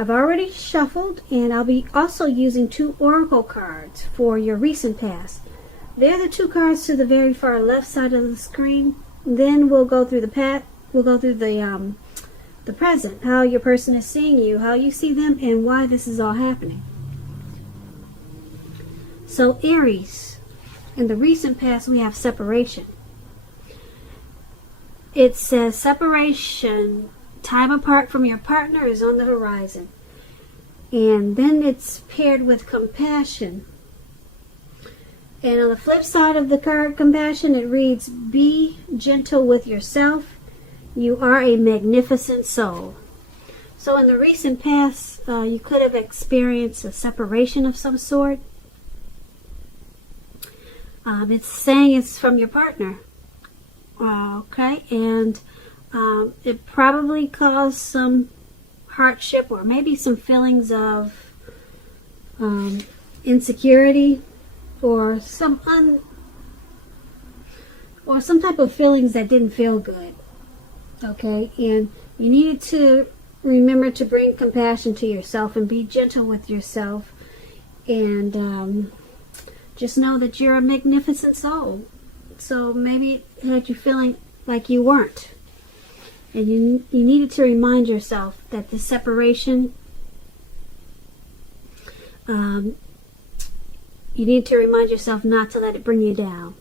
I've already shuffled, and I'll be also using 2 oracle cards for your recent past. They're the 2 cards to the very far left side of the screen. Then we'll go through the present, how your person is seeing you, how you see them, and why this is all happening. So Aries, in the recent past we have separation. It says separation, time apart from your partner is on the horizon. And then it's paired with compassion. And on the flip side of the card compassion, it reads, be gentle with yourself. You are a magnificent soul. So in the recent past, you could have experienced a separation of some sort. It's saying it's from your partner. Okay, and it probably caused some hardship or maybe some feelings of insecurity or some type of feelings that didn't feel good. Okay, and you needed to remember to bring compassion to yourself and be gentle with yourself, and just know that you're a magnificent soul. So maybe it had you feeling like you weren't. And you needed to remind yourself that the separation, you need to remind yourself not to let it bring you down.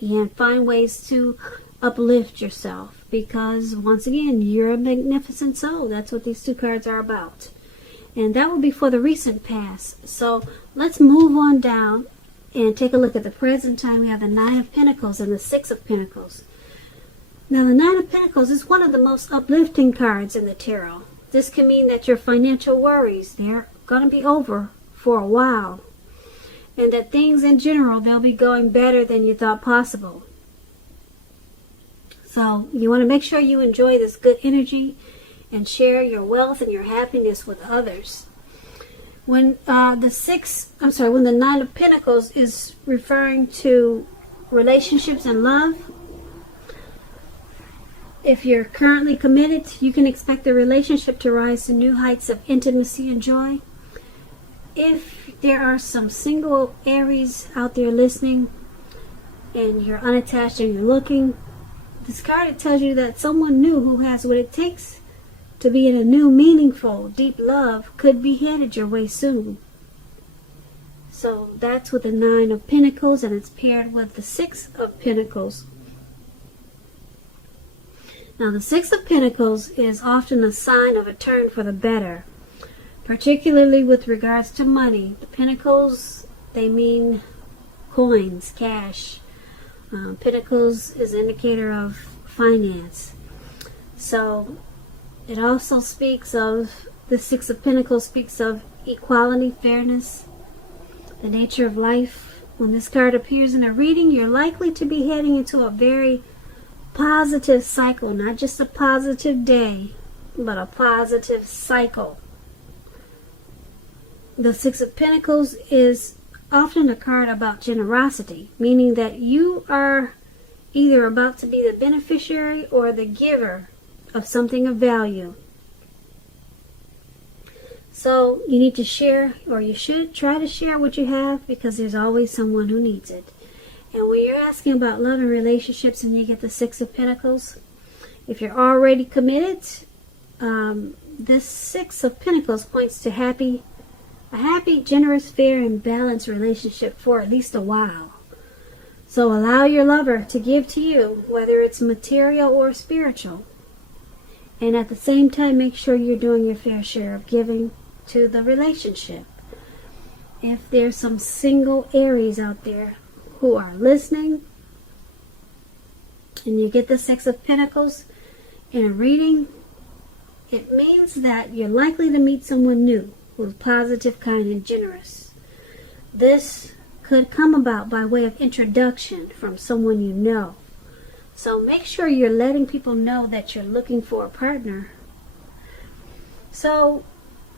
And find ways to uplift yourself. Because, once again, you're a magnificent soul. That's what these 2 cards are about. And that will be for the recent past. So let's move on down and take a look at the present time. We have the 9 of Pentacles and the 6 of Pentacles. Now, the 9 of Pentacles is one of the most uplifting cards in the tarot. This can mean that your financial worries, they're going to be over for a while. And that things in general, they'll be going better than you thought possible. So, you want to make sure you enjoy this good energy and share your wealth and your happiness with others. When when the 9 of Pentacles is referring to relationships and love, if you're currently committed, you can expect the relationship to rise to new heights of intimacy and joy. If there are some single Aries out there listening and you're unattached and you're looking, this card, it tells you that someone new who has what it takes to be in a new, meaningful, deep love could be headed your way soon. So that's with the 9 of Pentacles, and it's paired with the 6 of Pentacles. Now, the 6 of Pentacles is often a sign of a turn for the better, particularly with regards to money. The Pentacles, they mean coins, cash. Pentacles is an indicator of finance. So it also speaks of, the 6 of Pentacles speaks of equality, fairness, the nature of life. When this card appears in a reading, you're likely to be heading into a very positive cycle, not just a positive day, but a positive cycle. The 6 of Pentacles is often a card about generosity, meaning that you are either about to be the beneficiary or the giver of something of value. So you need to share, or you should try to share what you have, because there's always someone who needs it. And when you're asking about love and relationships and you get the 6 of Pentacles, if you're already committed, this 6 of Pentacles points to a happy, generous, fair, and balanced relationship for at least a while. So allow your lover to give to you, whether it's material or spiritual. And at the same time, make sure you're doing your fair share of giving to the relationship. If there's some single Aries out there who are listening, and you get the 6 of Pentacles in a reading, it means that you're likely to meet someone new who's positive, kind, and generous. This could come about by way of introduction from someone you know. So make sure you're letting people know that you're looking for a partner. So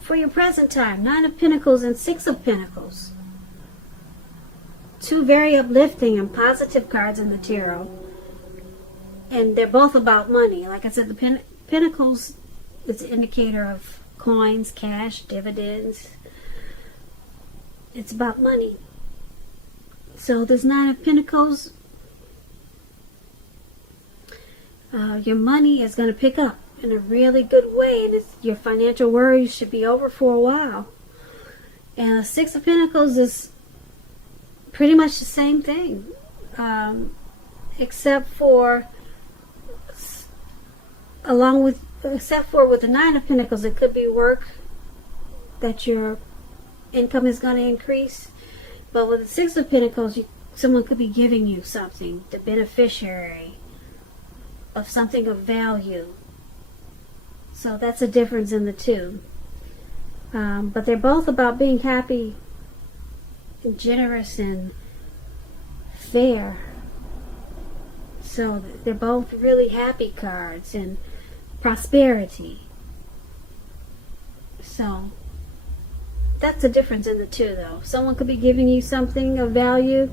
for your present time, 9 of Pentacles and 6 of Pentacles, 2 very uplifting and positive cards in the tarot. And they're both about money. Like I said, the Pentacles is an indicator of coins, cash, dividends. It's about money. So this Nine of Pentacles, your money is going to pick up in a really good way, and your financial worries should be over for a while. And the Six of Pentacles is pretty much the same thing, except for with the Nine of Pentacles, it could be work that your income is going to increase. But with the Six of Pentacles, someone could be giving you something, the beneficiary of something of value. So that's a difference in the two. But they're both about being happy and generous and fair. So they're both really happy cards and prosperity. So that's the difference in the two, though. Someone could be giving you something of value.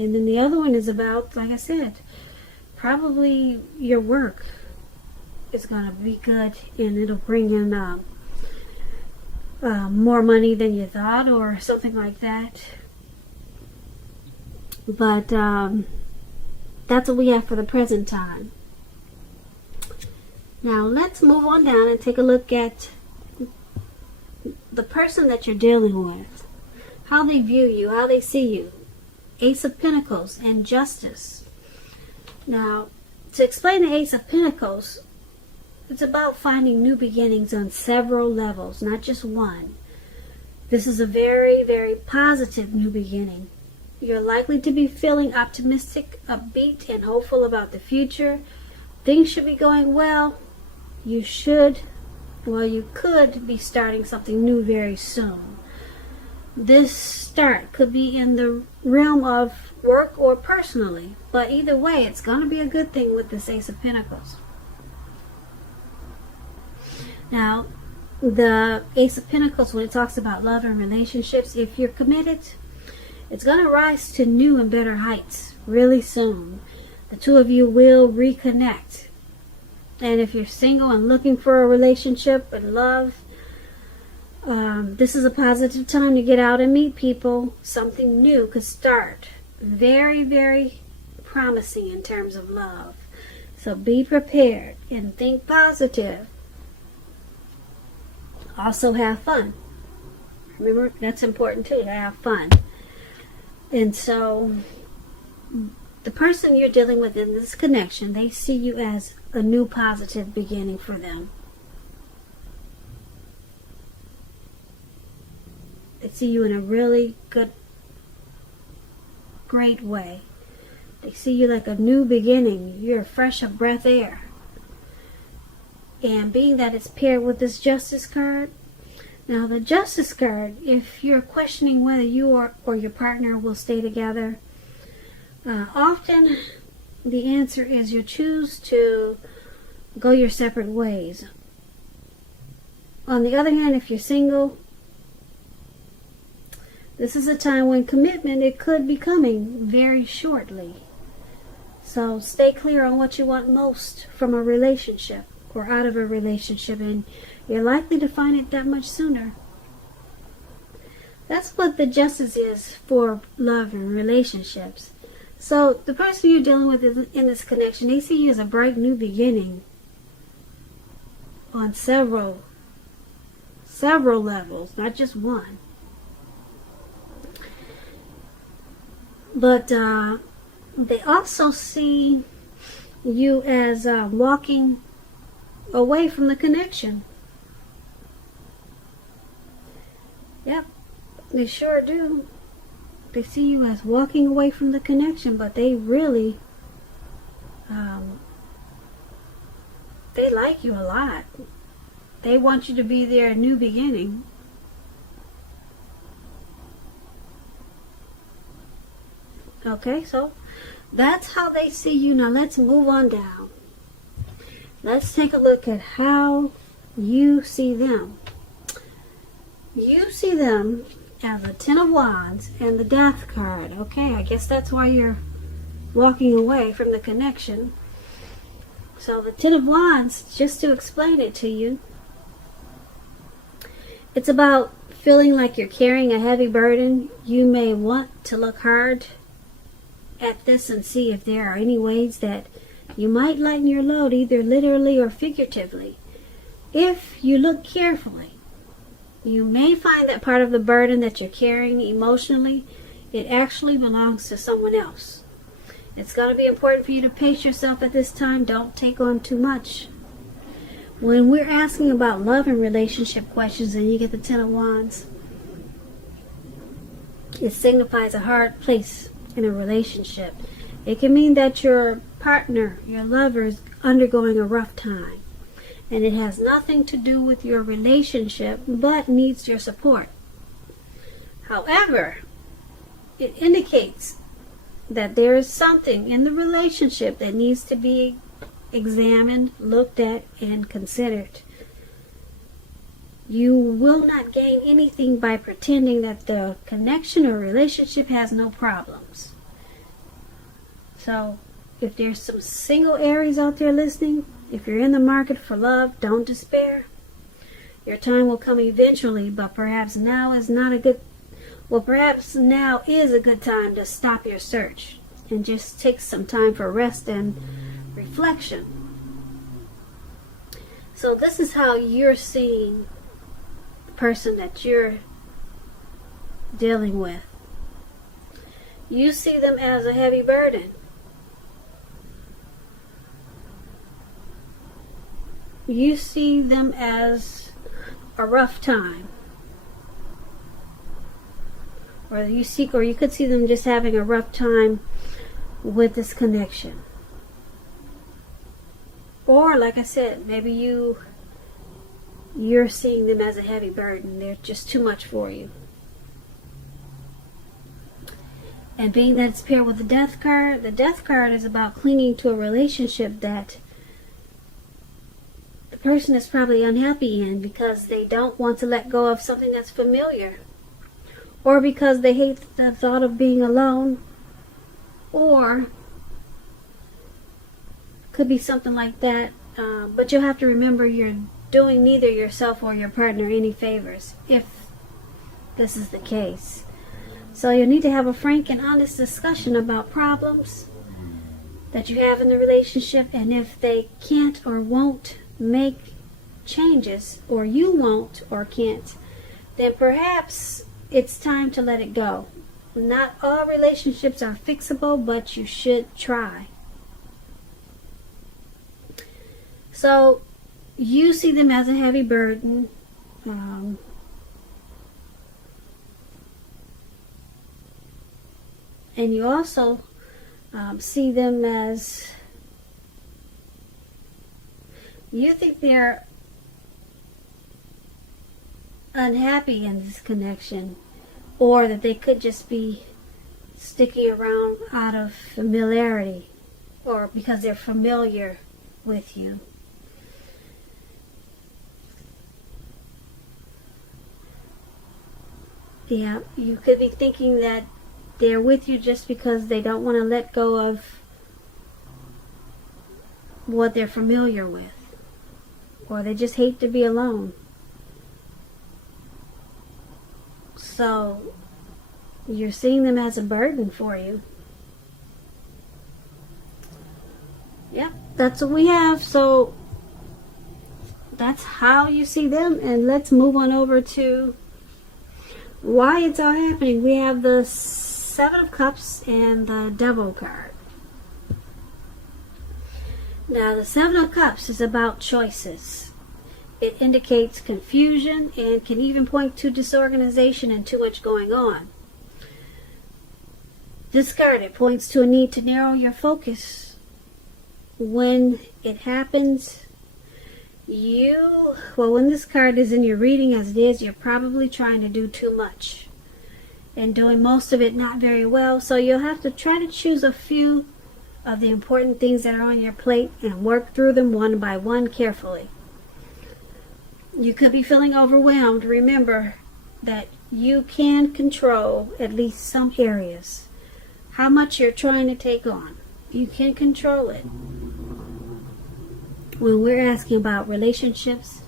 And then the other one is about, like I said, probably your work is going to be good, and it'll bring in more money than you thought, or something like that. But that's what we have for the present time. Now let's move on down and take a look at the person that you're dealing with, how they view you, how they see you. Ace of Pentacles and Justice. Now, to explain the Ace of Pentacles, it's about finding new beginnings on several levels, not just one. This is a very, very positive new beginning. You're likely to be feeling optimistic, upbeat, and hopeful about the future. Things should be going well. You could be starting something new very soon. This start could be in the realm of work or personally, but either way, it's going to be a good thing with this Ace of Pentacles. Now, the Ace of Pentacles, when it talks about love and relationships, if you're committed, it's going to rise to new and better heights really soon. The two of you will reconnect. And if you're single and looking for a relationship and love, this is a positive time to get out and meet people. Something new could start. Very, very promising in terms of love. So be prepared and think positive. Also have fun. Remember, that's important too, to have fun. And so the person you're dealing with in this connection, they see you as a new positive beginning for them. They see you in a really good, great way. They see you like a new beginning. You're a fresh of breath air. And being that it's paired with this Justice card, now the Justice card, if you're questioning whether you or your partner will stay together, often the answer is you choose to go your separate ways. On the other hand, if you're single, this is a time when commitment, it could be coming very shortly. So stay clear on what you want most from a relationship or out of a relationship, and you're likely to find it that much sooner. That's what the Justice is for love and relationships. So the person you're dealing with in this connection, they see you as a bright new beginning on several levels, not just one. But they also see you as walking away from the connection. Yep, they sure do. They see you as walking away from the connection, but they really, they like you a lot. They want you to be their new beginning. Okay, so that's how they see you. Now let's move on down. Let's take a look at how you see them. You see them as a Ten of Wands and the Death card. Okay, I guess that's why you're walking away from the connection. So the Ten of Wands, just to explain it to you, it's about feeling like you're carrying a heavy burden. You may want to look hard at this and see if there are any ways that you might lighten your load, either literally or figuratively. If you look carefully, you may find that part of the burden that you're carrying emotionally, it actually belongs to someone else. It's going to be important for you to pace yourself at this time. Don't take on too much. When we're asking about love and relationship questions and you get the Ten of Wands, it signifies a hard place in a relationship. It can mean that your partner, your lover, is undergoing a rough time. And it has nothing to do with your relationship, but needs your support. However, it indicates that there is something in the relationship that needs to be examined, looked at, and considered. You will not gain anything by pretending that the connection or relationship has no problems. So, if there's some single Aries out there listening, if you're in the market for love, don't despair. Your time will come eventually, but perhaps now is a good time to stop your search and just take some time for rest and reflection. So this is how you're seeing the person that you're dealing with. You see them as a heavy burden. You see them as a rough time. Or you could see them just having a rough time with this connection. Or, like I said, maybe you're seeing them as a heavy burden. They're just too much for you. And being that it's paired with the Death card is about clinging to a relationship that the person is probably unhappy in because they don't want to let go of something that's familiar. Or because they hate the thought of being alone. Or could be something like that. But you'll have to remember you're doing neither yourself or your partner any favors if this is the case. So you'll need to have a frank and honest discussion about problems that you have in the relationship, and if they can't or won't make changes, or you won't or can't, then perhaps it's time to let it go. Not all relationships are fixable, but you should try. So you see them as a heavy burden. And you also see them as, you think they're unhappy in this connection, or that they could just be sticking around out of familiarity, or because they're familiar with you. Yeah, you could be thinking that they're with you just because they don't want to let go of what they're familiar with, or they just hate to be alone. So you're seeing them as a burden for you. Yep, that's what we have. So that's how you see them. And let's move on over to why it's all happening. We have the Seven of Cups and the Devil card. Now, the Seven of Cups is about choices. It indicates confusion and can even point to disorganization and too much going on. This card, it points to a need to narrow your focus. When it happens, when this card is in your reading as it is, you're probably trying to do too much and doing most of it not very well. So you'll have to try to choose a few of the important things that are on your plate and work through them one by one carefully. You could be feeling overwhelmed. Remember that you can control at least some areas. How much you're trying to take on, you can control it. when we're asking about relationships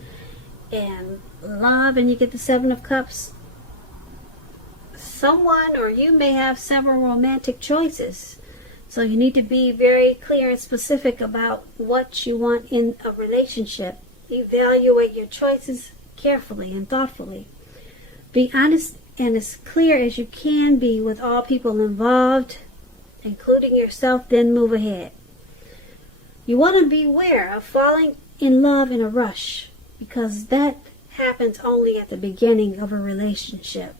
and love, and you get the Seven of Cups, someone or you may have several romantic choices. So you need to be very clear and specific about what you want in a relationship. Evaluate your choices carefully and thoughtfully. Be honest and as clear as you can be with all people involved, including yourself, then move ahead. You want to beware of falling in love in a rush, because that happens only at the beginning of a relationship.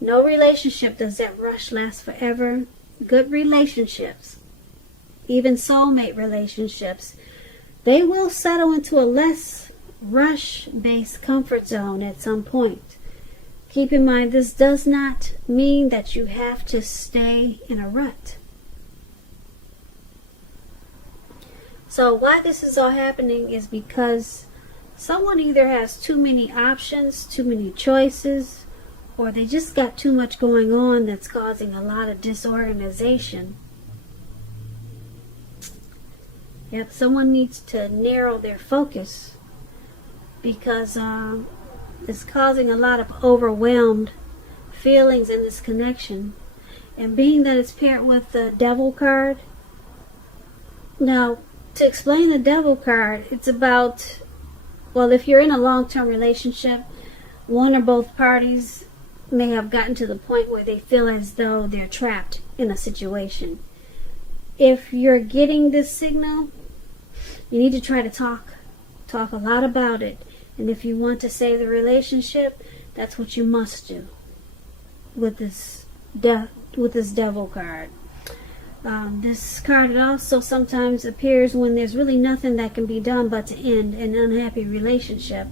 No relationship does that rush last forever. Good relationships, even soulmate relationships, they will settle into a less rush-based comfort zone at some point. Keep in mind, this does not mean that you have to stay in a rut. So why this is all happening is because someone either has too many options, too many choices, or they just got too much going on that's causing a lot of disorganization. Yep, someone needs to narrow their focus, because it's causing a lot of overwhelmed feelings in this connection. And being that it's paired with the Devil card, now to explain the Devil card, it's about, well, if you're in a long-term relationship, one or both parties may have gotten to the point where they feel as though they're trapped in a situation. If you're getting this signal, you need to try to talk a lot about it. And if you want to save the relationship, that's what you must do with this Devil card. This card also sometimes appears when there's really nothing that can be done but to end an unhappy relationship.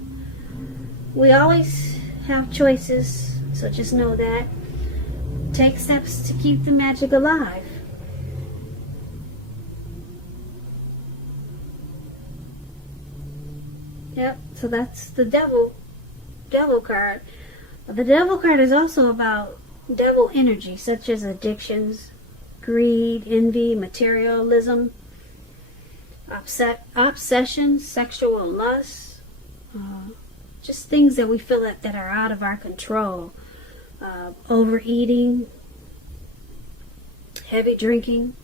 We always have choices, so just know that. Take steps to keep the magic alive. Yep, so that's the Devil card. The Devil card is also about devil energy, such as addictions, greed, envy, materialism, obsession, sexual lust, just things that we feel that are out of our control. Overeating, heavy drinking.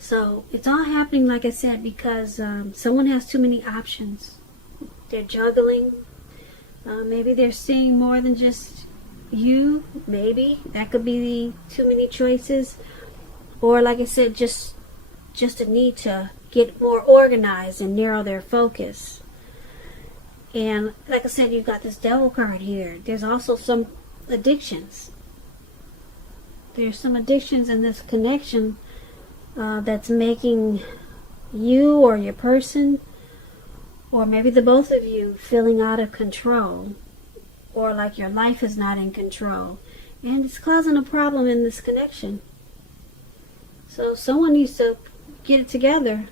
So it's all happening, like I said, because someone has too many options. They're juggling. Maybe they're seeing more than just you. Maybe that could be the too many choices. Or like I said, just a need to get more organized and narrow their focus. And like I said, you've got this Devil card here. There's also some addictions. There's some addictions in this connection that's making you or your person, or maybe the both of you, feeling out of control, or like your life is not in control, and it's causing a problem in this connection. So someone needs to get it together,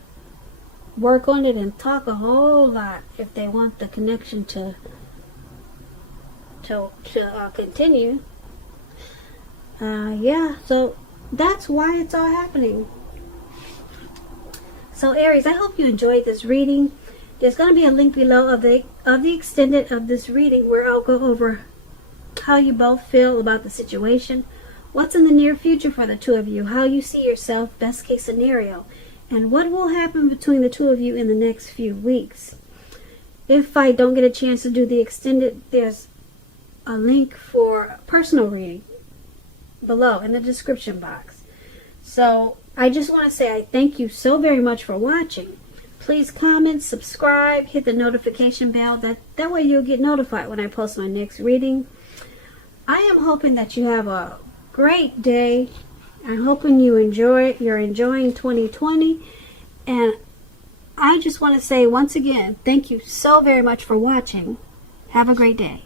work on it, and talk a whole lot if they want the connection to continue. Yeah, so that's why it's all happening. So Aries, I hope you enjoyed this reading. There's going to be a link below of the extended of this reading, where I'll go over how you both feel about the situation, what's in the near future for the two of you, how you see yourself, best case scenario, and what will happen between the two of you in the next few weeks. If I don't get a chance to do the extended, there's a link for a personal reading below in the description box. So I just want to say I thank you so very much for watching. Please comment, subscribe, hit the notification bell. That way you'll get notified when I post my next reading. I am hoping that you have a great day. I'm hoping you're enjoying 2020. And I just want to say once again, thank you so very much for watching. Have a great day.